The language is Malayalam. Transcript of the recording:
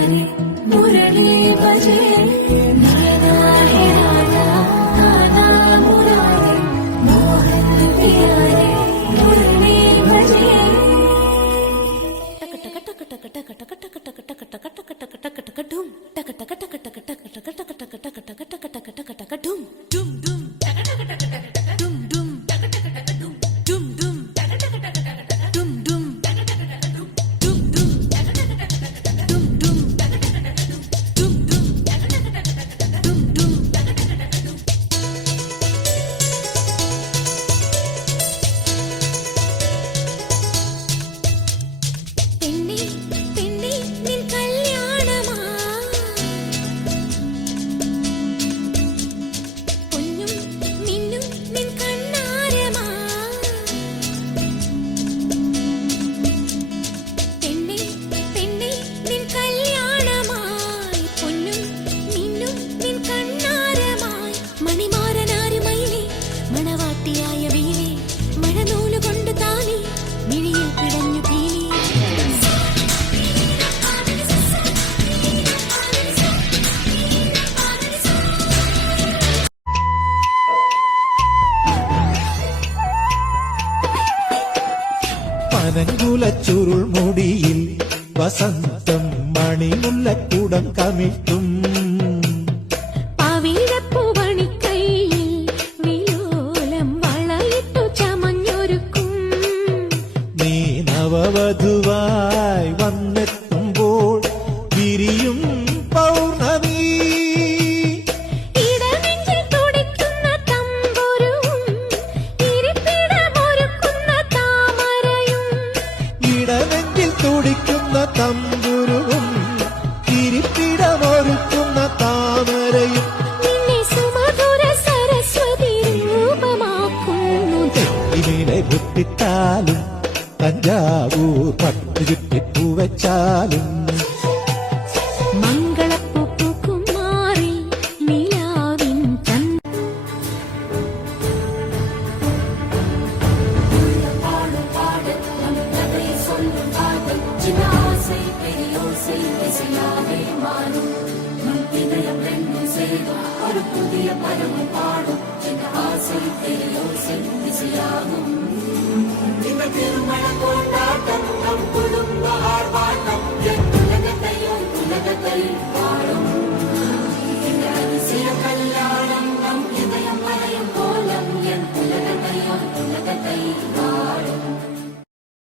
मुरारी मुरली बजे नैना है राधा गाना मुरारी मोहन प्यारे मुरली बजे टक टक टक टक टक टक टक टक टक टक टक टक टक टक ढूम टक टक टक टक टक टक टक टक टक टक टक टक टक टक टक ढूम ढूम ढूम टक टक टक टक ढूम ढूम टक टक टक ढूम ढूम ढूम टक टक टक ढूम ढूम टक टक टक ढूम ढूम ढूम टक टक टक ढूम ढूम टक टक टक ढूम ढूम टक टक टक ढूम ढूम टक टक टक പെണ്ണേ പെണ്ണേ നിൻ കല്യാണമാ പൊന്നും മിന്നും നിൻ കണ്ണാരമാ പെണ്ണേ പെണ്ണേ നിൻ കല്യാണമായി പൊന്നും മിന്നും നിൻ കണ്ണാരമായി മണിമാരനാരുമയിലേ മണവാട്ടിയായ വീലേ മഴനൂലുകൊണ്ട് താലി മിഴിയിൽ പിടഞ്ഞു പീലി പനങ്കുലച്ചുരുൾ മുടിയിൽ വസന്തം മണിമുല്ലക്കൂടം കമിഴ്ത്തും പാവീഴപ്പൂവണിക്കൈയിൽ വിലോലം വളയിട്ടു ചമഞ്ഞൊരുക്കും നീ നവവധുവായി വന്നെത്തുമ്പോൾ വിരിയും പൗർണമി ഇടനെഞ്ചിൽ തുടിക്കുന്ന തമ്പുരുവും ഇരിപ്പിടമൊരുക്കുന്ന താമരയും ഇടനെഞ്ചിൽ തുടിക്കുന്ന തമ്പുരുവും ഇരിപ്പിടമൊരുക്കുന്ന താമരയും നിന്നെ സുമധുര സരസ്വതി രൂപമാക്കുന്നു ഇവിടെ പൊട്ടിട്ടാലും തഞ്ചാവൂർ പട്ടു ചുറ്റിപ്പൂവച്ചാലും മംഗളപ്പൂക്കും മാറി നിലാവിൻ ചന്ത கல்யாணம் நம் இதயம் மறையும் கோலம் என் உலகத்தையும் உலகத்தை